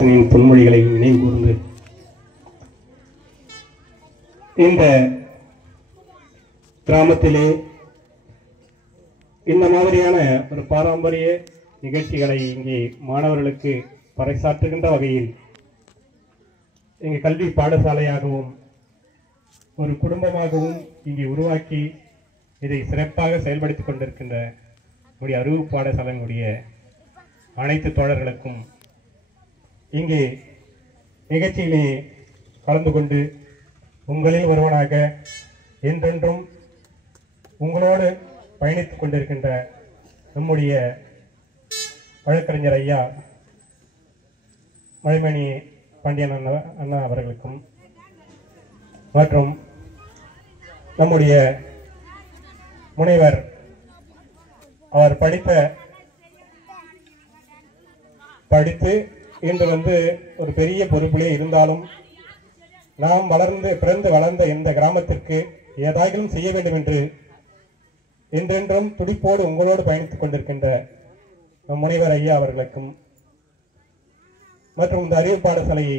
பொன்மொழிகளை நினைவு கூர்ந்து இந்த கிராமத்திலே இந்த மாதிரியான ஒரு பாரம்பரிய நிகழ்ச்சிகளை இங்கே மாணவர்களுக்கு பறைசாற்றுகின்ற வகையில் இங்கே கல்வி பாடசாலையாகவும் ஒரு குடும்பமாகவும் இங்கே உருவாக்கி இதை சிறப்பாக செயல்படுத்திக் கொண்டிருக்கின்ற நம்முடைய அறிவு பாடசாலையினுடைய அனைத்து தோழர்களுக்கும் இங்கே நிகழ்ச்சியிலே கலந்து கொண்டு உங்களில் ஒருவனாக என்றென்றும் உங்களோடு பயணித்துக் கொண்டிருக்கின்ற நம்முடைய வழக்கறிஞர் ஐயா மழைமணி பாண்டியன் அண்ணா அவர்களுக்கும் மற்றும் நம்முடைய முனைவர் அவர் படித்து இன்று ஒரு பெரிய பொறுப்பிலே இருந்தாலும் நாம் பிறந்து வளர்ந்த இந்த கிராமத்திற்கு ஏதாயிலும் செய்ய வேண்டும் என்று என்றென்றும் துடிப்போடு உங்களோடு பயணித்துக் கொண்டிருக்கின்ற முனைவர் ஐயா அவர்களுக்கும் மற்றும் இந்த அறிவு பாடசாலையை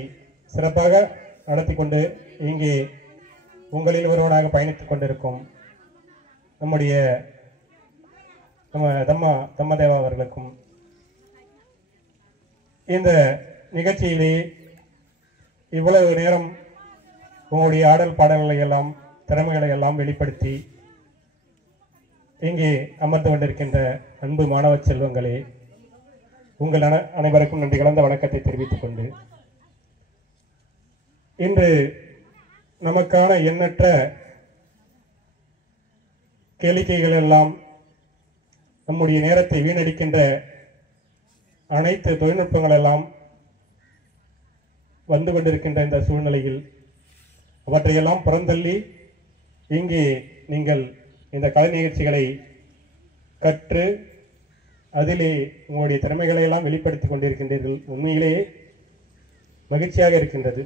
சிறப்பாக நடத்தி கொண்டு இங்கே உங்களில் ஒருவனாக பயணித்துக் கொண்டிருக்கும் நம்முடைய தம்மதேவா அவர்களுக்கும் இந்த நிகழ்ச்சியிலே இவ்வளவு நேரம் உங்களுடைய ஆடல் பாடல்களை எல்லாம் திறமைகளை எல்லாம் வெளிப்படுத்தி இங்கே அமர்ந்து கொண்டிருக்கின்ற அன்பு மாணவ செல்வங்களே, உங்கள் அனைவருக்கும் நன்றி கலந்த வணக்கத்தை தெரிவித்துக் கொண்டு இன்று நமக்கான எண்ணற்ற கேளிக்கைகள் எல்லாம் நம்முடைய நேரத்தை வீணடிக்கின்ற அனைத்து தொழில்நுட்பங்கள் எல்லாம் வந்து கொண்டிருக்கின்ற இந்த சூழ்நிலையில் அவற்றையெல்லாம் புறந்தள்ளி இங்கே நீங்கள் இந்த கலை நிகழ்ச்சிகளை கற்று அதிலே உங்களுடைய திறமைகளை எல்லாம் வெளிப்படுத்திக் கொண்டிருக்கின்றீர்கள். உண்மையிலேயே மகிழ்ச்சியாக இருக்கின்றது.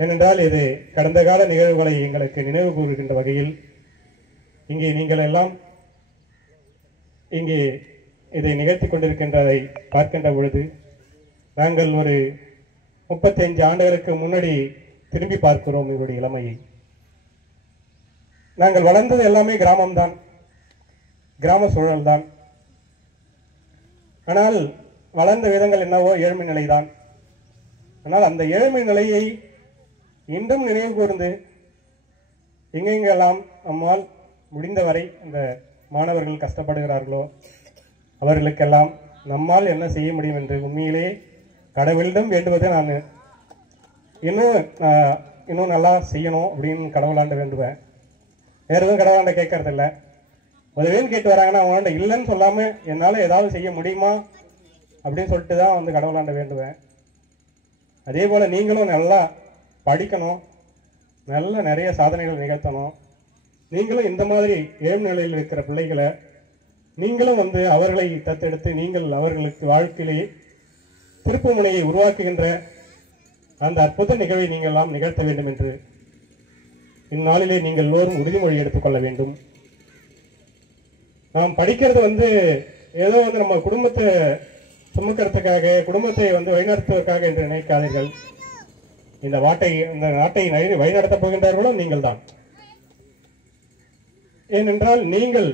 ஏனென்றால் இது கடந்த கால நிகழ்வுகளை எங்களுக்கு நினைவு கூறுகின்ற வகையில் இங்கே நீங்கள் எல்லாம் இங்கே இதை நிகழ்த்தி கொண்டிருக்கின்றதை பார்க்கின்ற பொழுது நாங்கள் ஒரு 35 ஆண்டுகளுக்கு முன்னாடி திரும்பி பார்க்கிறோம். இவருடைய இளமையை நாங்கள் வளர்ந்தது எல்லாமே கிராமம்தான், கிராம சூழல் தான். ஆனால் வளர்ந்த விதங்கள் என்னவோ ஏழ்மை நிலைதான். ஆனால் அந்த ஏழ்மை நிலையை இன்றும் நினைவு கூர்ந்து எங்கெங்கெல்லாம் நம்மால் முடிந்தவரை அந்த மாணவர்கள் கஷ்டப்படுகிறார்களோ அவர்களுக்கெல்லாம் நம்மால் என்ன செய்ய முடியும் என்று உண்மையிலே கடவுளிடம் வேண்டுவது நான் இன்னும் நல்லா செய்யணும் அப்படின்னு கடவுளாண்ட வேண்டுவேன். வேறு எதுவும் கடவுளாண்ட கேட்கறதில்ல. உதவின்னு கேட்டு வராங்கன்னா அவங்களாண்ட இல்லைன்னு சொல்லாம என்னால் ஏதாவது செய்ய முடியுமா அப்படின்னு சொல்லிட்டு தான் கடவுளாண்ட வேண்டுவேன். அதே போல நீங்களும் நல்லா படிக்கணும், நிறைய சாதனைகள் நிகழ்த்தணும். நீங்களும் இந்த மாதிரி ஏழு நிலையில் இருக்கிற பிள்ளைகளை நீங்களும் அவர்களை தத்தெடுத்து நீங்கள் அவர்களுக்கு வாழ்க்கையிலே திருப்பு முனையை உருவாக்குகின்ற அந்த அற்புத நிகழ்வை நீங்கள் எல்லாம் நிகழ்த்த வேண்டும் என்று இந்நாளிலே நீங்கள் எல்லோரும் உறுதிமொழி எடுத்துக்கொள்ள வேண்டும். நாம் படிக்கிறது ஏதோ நம்ம குடும்பத்தை சுமக்கிறதுக்காக, குடும்பத்தை வழிநடத்துவதற்காக என்று நினைக்காதீர்கள். இந்த நாட்டை வழிநடத்தப் போகின்றார்களோ நீங்கள் தான். ஏனென்றால் நீங்கள்